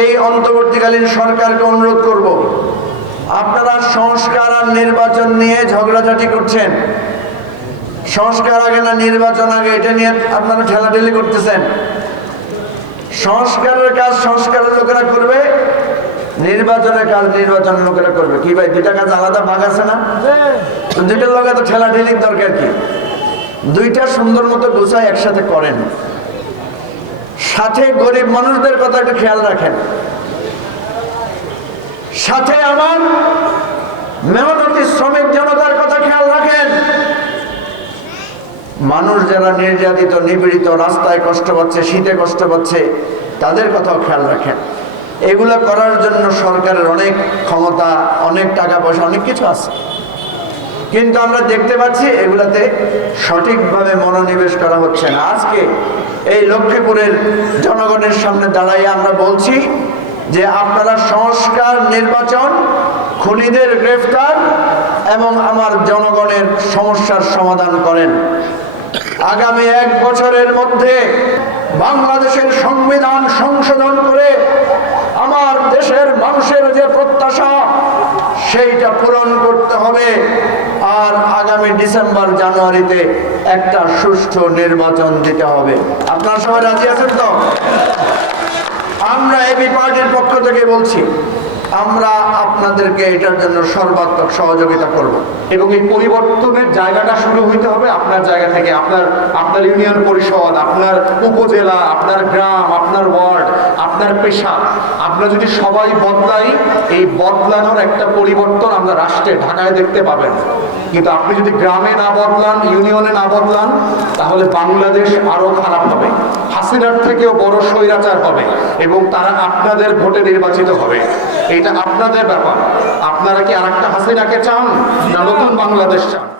এই অন্তর্বর্তীকালীন সরকারকে অনুরোধ করব, আপনারা সংস্কার আর নির্বাচন নিয়ে ঝগড়াঝাটি করছেন। সংস্কার আগে না নির্বাচন আগে, এটা নিয়ে আপনারা ঠেলাঠেলি করতেছেন। সংস্কারের কাজ সংস্কারের লোকেরা করবে, নির্বাচনের কাজ নির্বাচনের লোকেরা করবে। কি ভাই, দুইটা কাজ আলাদা ভাগ আছে না? তো দুইটার লোকে তো ঠেলাঠেলির দরকার কি? দুইটা সুন্দর মতো গোছায় একসাথে করেন। সাথে গরিব মানুষদের কথা একটু খেয়াল রাখেন। সাথে আমার মেহনতি শ্রমিক জনতার কথা খেয়াল রাখেন। মানুষ যারা নির্যাতিত, নিপীড়িত, রাস্তায় কষ্ট পাচ্ছে, শীতে কষ্ট পাচ্ছে, তাদের কথাও খেয়াল রাখেন। এগুলো করার জন্য সরকারের অনেক ক্ষমতা, অনেক টাকা পয়সা, অনেক কিছু আছে। কিন্তু আমরা দেখতে পাচ্ছি এগুলাতে সঠিকভাবে মনোনিবেশ করা হচ্ছে না। আজকে এই লক্ষ্মীপুরের জনগণের সামনে দাঁড়াইয়ে আমরা বলছি যে আপনারা সংস্কার নির্বাচন, খুনিদের গ্রেফতার এবং আমার জনগণের সমস্যার সমাধান করেন। আগামী এক বছরের মধ্যে বাংলাদেশের সংবিধান সংশোধন করে আমার দেশের মানুষের যে প্রত্যাশা, সেইটা পূরণ করতে আগামী ডিসেম্বর জানুয়ারিতে একটা সুষ্ঠু নির্বাচন দিতে হবে। আপনারা সবাই রাজি আছেন তো? আমরা এবি পার্টির পক্ষ থেকে বলছি আমরা আপনাদেরকে এটার জন্য সর্বাত্মক সহযোগিতা করব। এবং এই পরিবর্তনের জায়গাটা শুরু হইতে হবে আপনার জায়গা থেকে, আপনার আপনার ইউনিয়ন পরিষদ, আপনার উপজেলা, আপনার গ্রাম, আপনার ওয়ার্ড, আপনার পেশা। আমরা যদি সবাই বদলাই, এই বদলানোর একটা পরিবর্তন আমরা রাষ্ট্রে, ঢাকায় দেখতে পাবেন। কিন্তু আপনি যদি গ্রামে না বদলান, ইউনিয়নে না বদলান, তাহলে বাংলাদেশ আরও খারাপ হবে। হাসিনার থেকেও বড় স্বৈরাচার হবে এবং তারা আপনাদের ভোটে নির্বাচিত হবে। এটা আপনাদের ব্যাপার। আপনারা কি আর একটা হাসিনাকে চান না নতুন বাংলাদেশ চান?